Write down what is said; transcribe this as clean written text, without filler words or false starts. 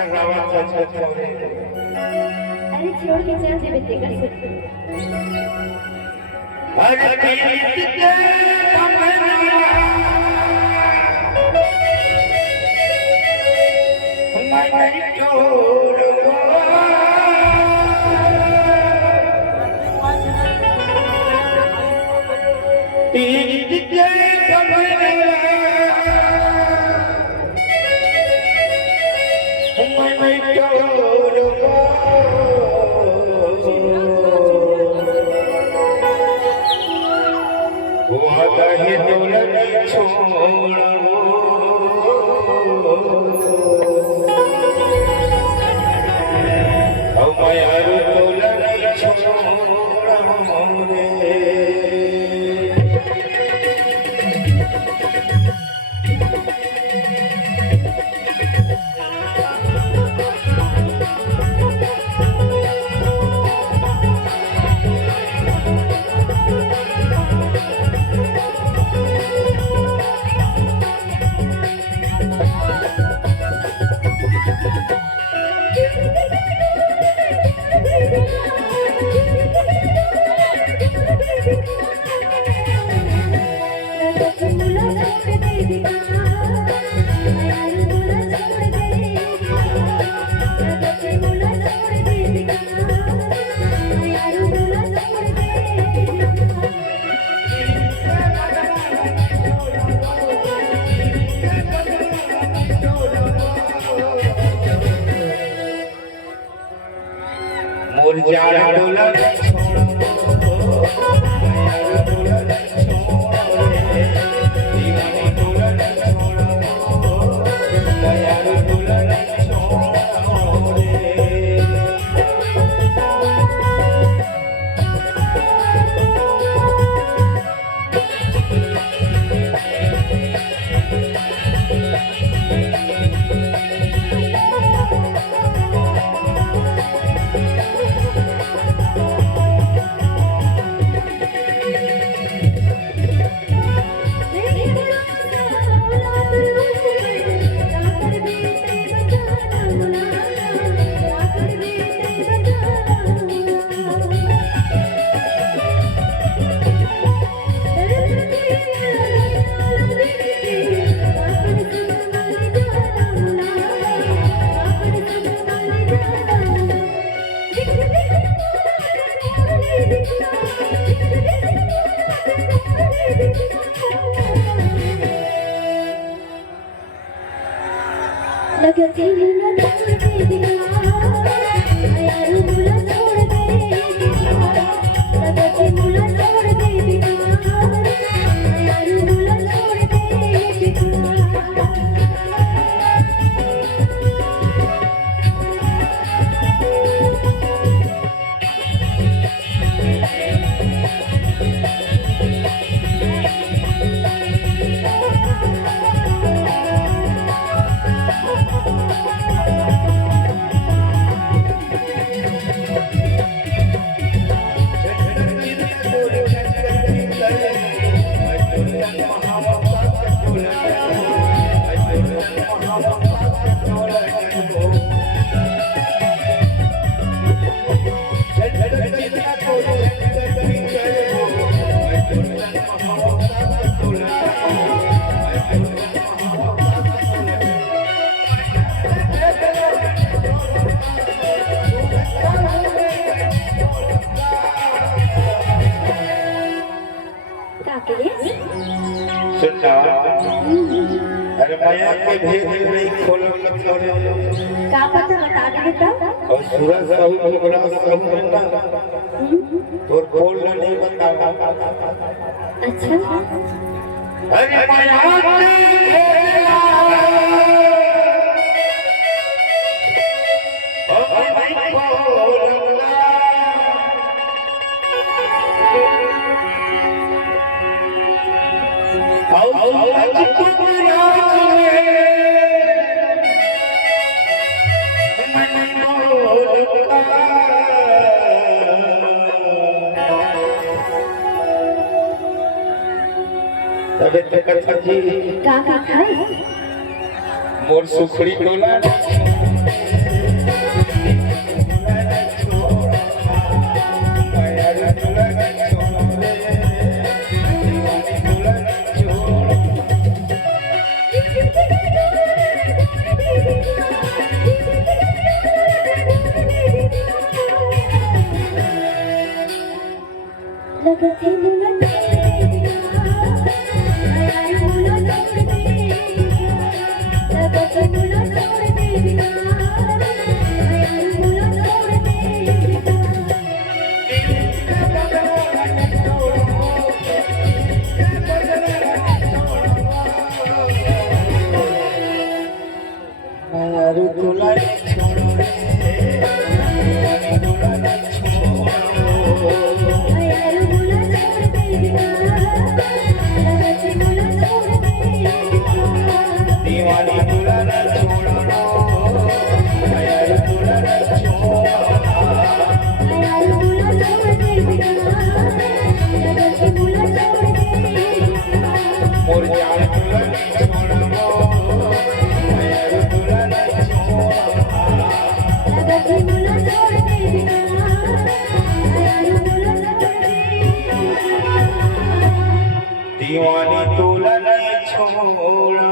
अरे छोड़ के चल दे बेटे कैसे अरे प्रीत के मैं चोर प्रीत के मैं चोर वादा ही दौलत छोड़ हमारे दौलत छोड़ मोर जाड़ा डोला लगती है ना छोड़ दे यार मुला छोड़ दे लगती मुला छोड़ दे यार मुला छोड़ अरे माया के भेद नहीं खोलो का पता बता दे बेटा और सूरज सहु बड़ा सहु बता तोर बोल नहीं बता अच्छा अरे माया के मोर सुखड़ी टोला लगत है मुला लगत है मुला छोड़ देगा मुला छोड़ देगा यार तुला छोड़ो रे तुला छोड़ो यार मुला छोड़ देगा लगत है मुला छोड़ देगा दीवानी तुला छोड़ो यार तुला छोड़ो यार मुला छोड़ देगा लगत है मुला छोड़ देगा मोर जान तुला छोड़ो यार तुला लगत है मुला छोड़ देगा यार मुला छोड़ देगा दीवानी तुला छोड़ो